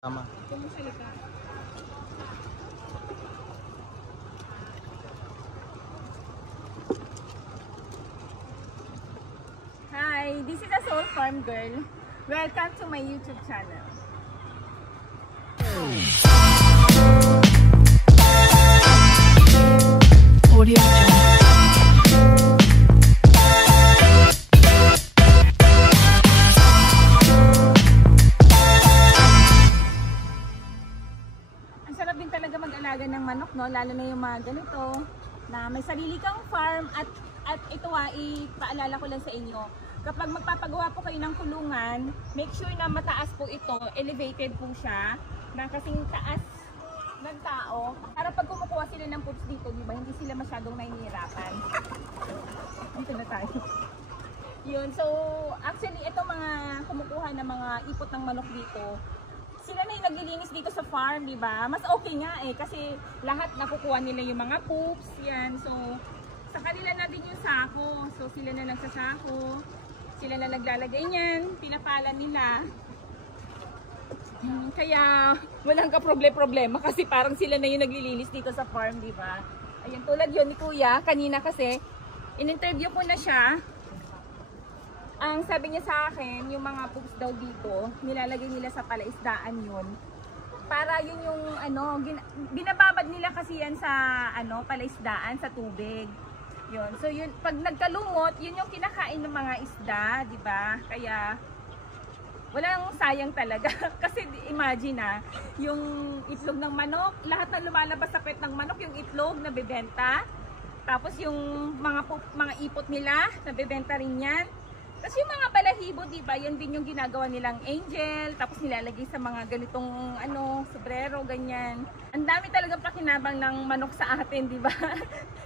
Tama. Kumusalita. Hi, this is a Soul Farm Girl. Welcome to my YouTube channel. Audio Jungle. Ang sarap din talaga mag-alaga ng manok, no? Lalo na yung mga ganito na may sarili kang farm at ito ipaalala ko lang sa inyo. Kapag magpapagawa po kayo ng kulungan, make sure na mataas po ito, elevated po siya, na kasing taas ng tao. Para pag kumukuha sila ng poops dito, di ba, hindi sila masyadong nahihirapan. Dito na tayo. Yun, so actually ito mga kumukuha ng mga ipot ng manok dito, sila na yung naglilinis dito sa farm, di ba? Mas okay nga eh, kasi lahat nakukuha nila yung mga poops, yan. So, sa kanila na din yung sako. So, sila na nagsasako. Sila na naglalagay niyan. Pinapalan nila. Kaya, walang ka-problema kasi parang sila na yung naglilinis dito sa farm, di ba? Ayun, tulad yun ni Kuya, kanina kasi, in-interview ko na siya. Ang sabi niya sa akin, yung mga poops daw dito, nilalagay nila sa palaisdaan yun. Para yun yung binababad nila kasi yan sa palaisdaan, sa tubig. Yun. So yun, pag nagkalumot, yun yung kinakain ng mga isda, di ba? Kaya walang sayang talaga. Kasi imagine yung itlog ng manok, lahat na lumalabas sa pet ng manok, yung itlog na bebenta. Tapos yung mga ipot nila, nabebenta rin yan. Tapos yung mga balahibo, di ba? Yan din yung ginagawa nilang angel, tapos nilalagay sa mga ganitong sombrero, ganyan. Ang dami talagang pakinabang ng manok sa atin, di ba?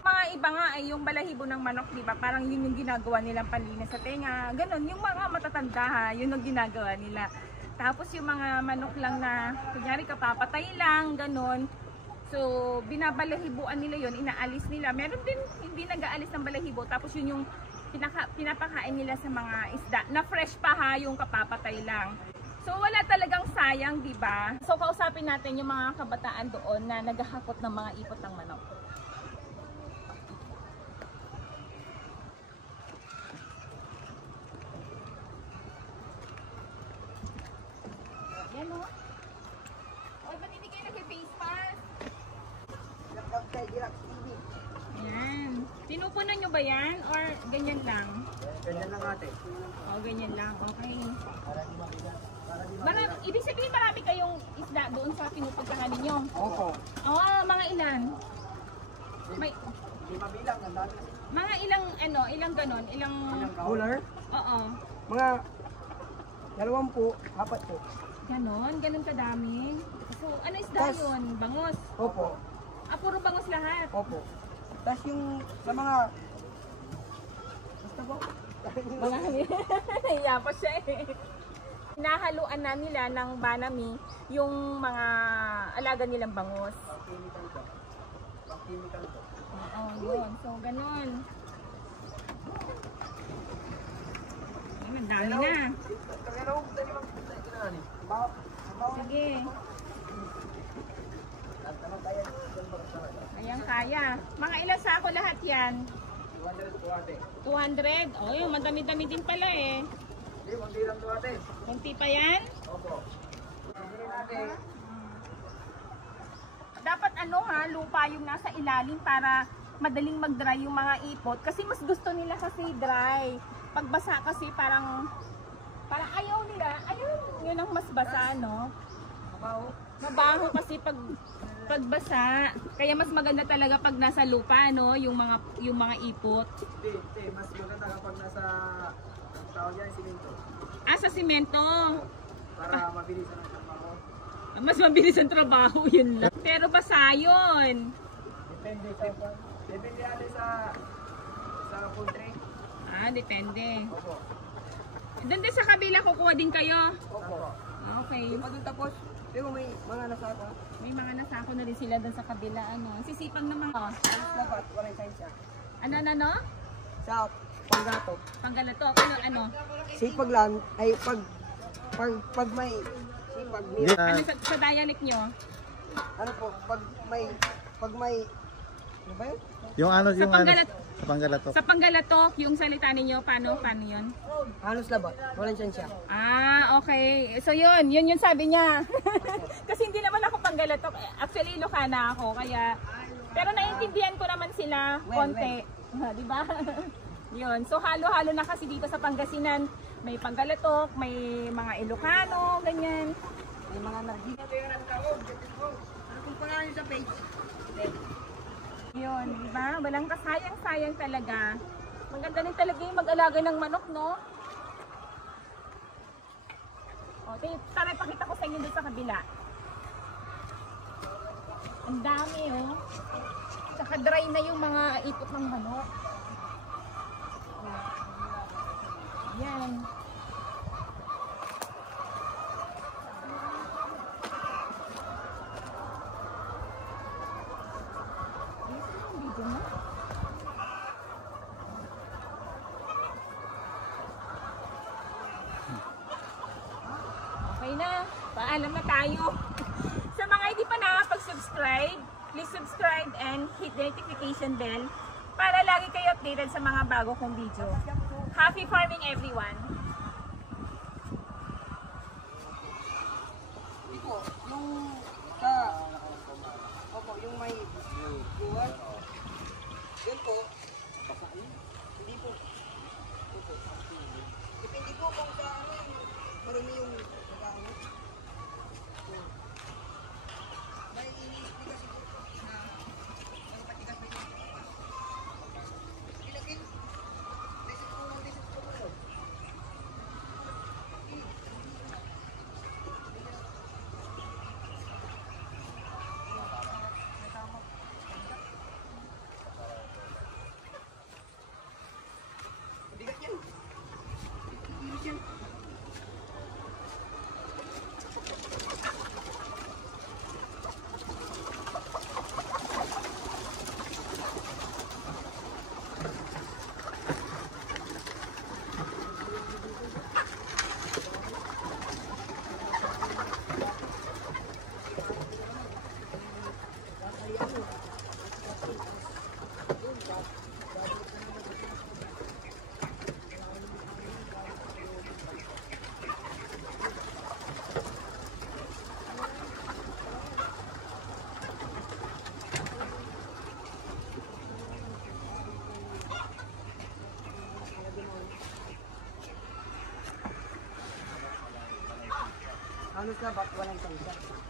Mga iba nga ay yung balahibo ng manok, di ba? Parang yun yung ginagawa nilang panlinis sa tenga. Ganon, yung mga matatanda, yun yung ginagawa nila. Tapos yung mga manok lang na, kunyari kapapatay lang, ganon. So, binabalahibuan nila yun, inaalis nila. Meron din hindi nag-aalis ng balahibo, tapos yun yung pinapakain nila sa mga isda na fresh pa yung kapapatay lang. So wala talagang sayang, di ba? So kausapin natin yung mga kabataan doon na naghahakot ng mga ipot ng manok. Yan o. Oy, ba't hindi kayo nag-face mask? Yan. Pinupunan nyo ba yan? Or ganyan lang? Ganyan lang ate. O, ganyan lang. Okay. Ibig sabihin marami kayong isda doon sa pinupagkahan ninyo? Opo. Oo, mga ilan? May, Hindi mabilang, ang dami. mga ilang ganon? Ilang... Cooler? Oo. Mga 20, 4 po. Ganon kadami. So, ano isda yun? Bangos? Opo. Ah, puro bangos lahat? Opo. Tapos yung sa mga... Basta po. Mga nahiya pa siya eh. Hinahaluan na nila ng banami yung mga alaga nilang bangos. Pang-chemical po. Pang-chemical po. Oo, yun. So, ganon. Ang dami na. Sige. Ayan, kaya. Mga ilang sako lahat yan? 200 po ate. 200? Oh, yung madami-dami din pala eh. Hindi, hindi lang po ate. Kunti pa yan? Opo. Hindi ate. Dapat lupa yung nasa ilalim para madaling mag-dry yung mga ipot. Kasi mas gusto nila kasi dry. Pag basa kasi parang ayaw nila. Yun ang mas basa, no? Mabaho kasi pag basa. Kaya mas maganda talaga pag nasa lupa, no? Yung mga ipot. Hindi, mas maganda kapag nasa tawag yan, simento. Ah, sa simento. Para mabilisan ang trabaho. Mas mabilis ang trabaho, yun lang. Pero basa yun. Depende ate sa country. Ah, depende. Opo. Doon din sa kabila, kukuha din kayo. Opo. Okay. Pag tapos, pero may mga nasaka. May mga nasako na rin sila doon sa kabila. Sisipang naman. Alas dapat, walang size siya. Ano? Sa panggato. Panggalato. Ano? Sipag lang, ay pag may pag Ano sa dialect nyo? ano po, pag may, ano ba yun? Yung ano, Sa yung ano, Panggalat- sa Panggalatok. Sa Panggalatok, yung salita ninyo, paano yun? Halos labat, walang siya. Ah, okay. So yun yung sabi niya. Kasi hindi naman ako Panggalatok. Actually, Ilocana ako. Kaya, pero naiintindihan ko naman sila konti. Di ba? Yun. So halo-halo na kasi dito sa Pangasinan. May Panggalatok, may mga Ilocano, ganyan. May mga nagdito. Ano kung pangalan sa page? Yun, di ba? Walang kasayang-sayang talaga. Maganda rin talaga yung mag-alaga ng manok, no? O, tara, pakita ko sa inyo doon sa kabila. Ang dami, oh. Tsaka dry na yung mga ikot ng manok. Yan. Okay na, paalam na tayo. Sa mga hindi pa nakapag-subscribe, please subscribe and hit the notification bell para lagi kayo updated sa mga bago kong video. Happy farming everyone! Hindi po, yung sa, opo, yung may buwan, yun po, hindi po, depende po kung sa ano, marumi yung nag-ano. May iniisip kasi po na magpatigas na yung ilagin. Desit po. Bigat yan. Bigat yan. Halos labat, walang siya.